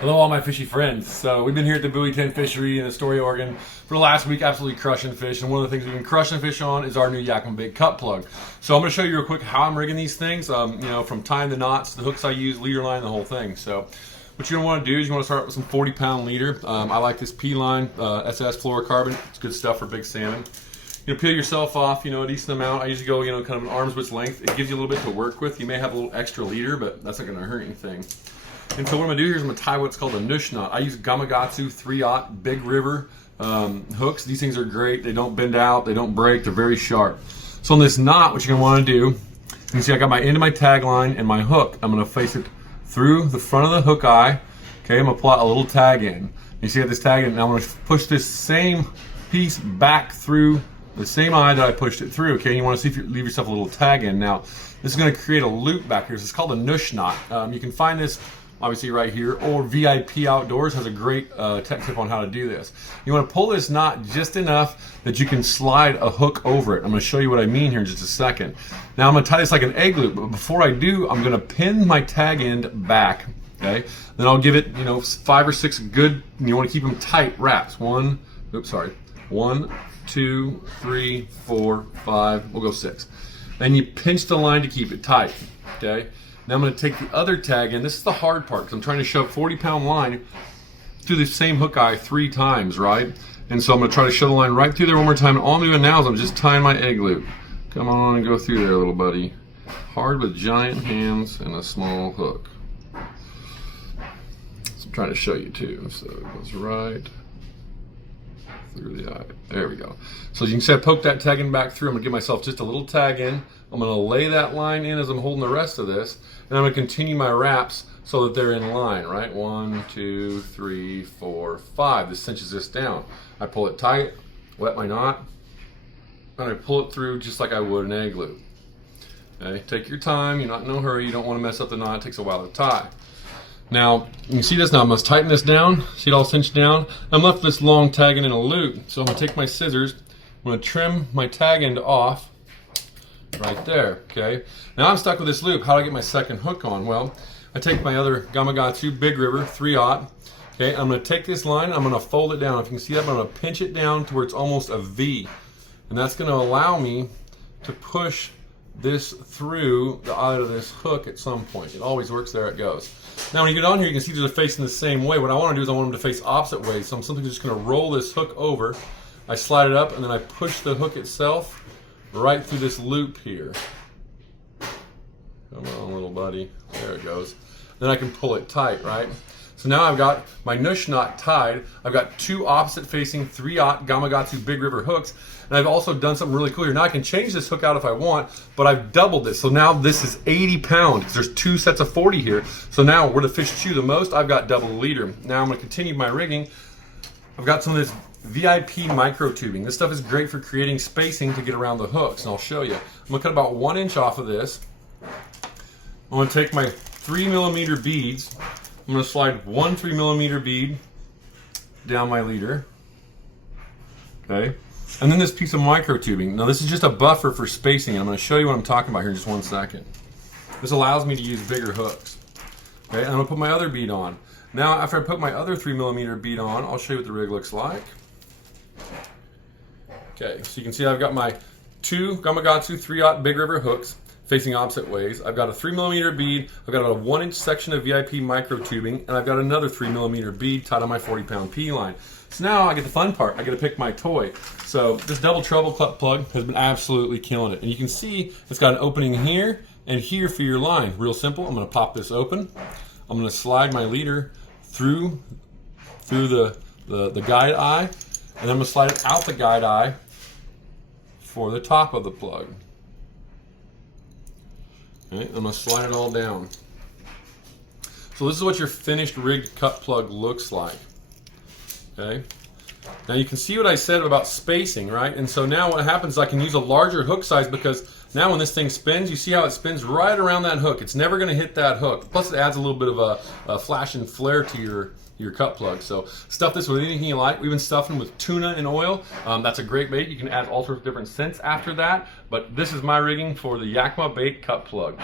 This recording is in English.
Hello all my fishy friends. So we've been here at the B10 fishery in Astoria, Oregon for the last week, absolutely crushing fish. And one of the things we've been crushing fish on is our new Yakima bait cut plug. So I'm going to show you real quick how I'm rigging these things, from tying the knots, the hooks I use, leader line, the whole thing. So what you're going to want to do is you want to start with some 40-pound leader. I like this P-line, SS fluorocarbon. It's good stuff for big salmon. Peel yourself off, a decent amount. I usually go, kind of an arm's width length. It gives you a little bit to work with. You may have a little extra leader, but that's not going to hurt anything. And so what I'm going to do here is I'm going to tie what's called a nush knot. I use Gamakatsu 3/0 Big River hooks. These things are great. They don't bend out. They don't break. They're very sharp. So on this knot, what you're going to want to do, you can see I got my end of my tag line and my hook. I'm going to face it through the front of the hook eye. Okay, I'm going to plot a little tag in. You see I have this tag in, and I'm going to push this same piece back through the same eye that I pushed it through. Okay, you want to see if you leave yourself a little tag in. Now, this is going to create a loop back here. It's called a nush knot. You can find this obviously right here, or VIP Outdoors has a great tech tip on how to do this. You want to pull this knot just enough that you can slide a hook over it. I'm going to show you what I mean here in just a second. Now I'm going to tie this like an egg loop, but before I do, I'm going to pin my tag end back. Okay, then I'll give it 5 or 6 good, you want to keep them tight wraps. 1, 2, 3, 4, 5, we'll go 6. Then you pinch the line to keep it tight. Okay. Now I'm going to take the other tag in. This is the hard part because I'm trying to shove 40-pound line through the same hook eye 3 times, right? And so I'm going to try to shove the line right through there one more time. And all I'm doing now is I'm just tying my egg loop. Come on and go through there, little buddy. Hard with giant hands and a small hook. So I'm trying to show you too. So it goes right through the eye. There we go. So as you can see, I poked that tag in back through. I'm going to give myself just a little tag in. I'm going to lay that line in as I'm holding the rest of this, and I'm going to continue my wraps so that they're in line, right? 1, 2, 3, 4, 5. This cinches this down. I pull it tight, wet my knot, and I pull it through just like I would an egg loop. Okay, take your time. You're not in no hurry. You don't want to mess up the knot. It takes a while to tie. Now, you can see this now. I must tighten this down. See it all cinched down? I'm left this long tag end in a loop. So I'm going to take my scissors. I'm going to trim my tag end off right there. Okay. Now I'm stuck with this loop. How do I get my second hook on? Well, I take my other Gamakatsu Big River 3/0. Okay. I'm going to take this line. I'm going to fold it down. If you can see that, I'm going to pinch it down to where it's almost a V. And that's going to allow me to push this through the eye of this hook at some point. It always works. There it goes. Now when you get on here, you can see they're facing the same way. What I want to do is I want them to face opposite ways. So I'm simply just going to roll this hook over. I slide it up and then I push the hook itself right through this loop here. Come on, little buddy. There it goes. Then I can pull it tight, right? So now I've got my nush knot tied. I've got 2 opposite facing 3/0 Gamakatsu Big River hooks. And I've also done something really cool here. Now I can change this hook out if I want, but I've doubled this. So now this is 80 pounds. There's 2 sets of 40 here. So now where the fish chew the most, I've got double the leader. Now I'm going to continue my rigging. I've got some of this VIP micro tubing. This stuff is great for creating spacing to get around the hooks, and I'll show you. I'm going to cut about 1 inch off of this. I'm going to take my 3mm beads. I'm going to slide 1 3mm bead down my leader. Okay. And then this piece of micro tubing. Now this is just a buffer for spacing. I'm going to show you what I'm talking about here in just 1 second. This allows me to use bigger hooks. Okay. And I'm going to put my other bead on. Now after I put my other 3mm bead on, I'll show you what the rig looks like. Okay, so you can see I've got my 2 Gamakatsu 3/0 Big River hooks facing opposite ways. I've got a 3mm bead, I've got a 1-inch section of VIP micro tubing, and I've got another 3mm bead tied on my 40-pound P line. So now I get the fun part. I get to pick my toy. So this double treble cut plug has been absolutely killing it. And you can see it's got an opening here and here for your line. Real simple. I'm going to pop this open. I'm going to slide my leader through the guide eye, and I'm going to slide it out the guide eye for the top of the plug. Okay, I'm going to slide it all down. So this is what your finished rigged cut plug looks like. Okay. Now you can see what I said about spacing, right? And so now what happens is I can use a larger hook size because now when this thing spins, you see how it spins right around that hook. It's never going to hit that hook. Plus it adds a little bit of a flash and flare to your cut plug. So stuff this with anything you like. We've been stuffing with tuna and oil. That's a great bait. You can add all sorts of different scents after that. But this is my rigging for the Yakima bait cut plug.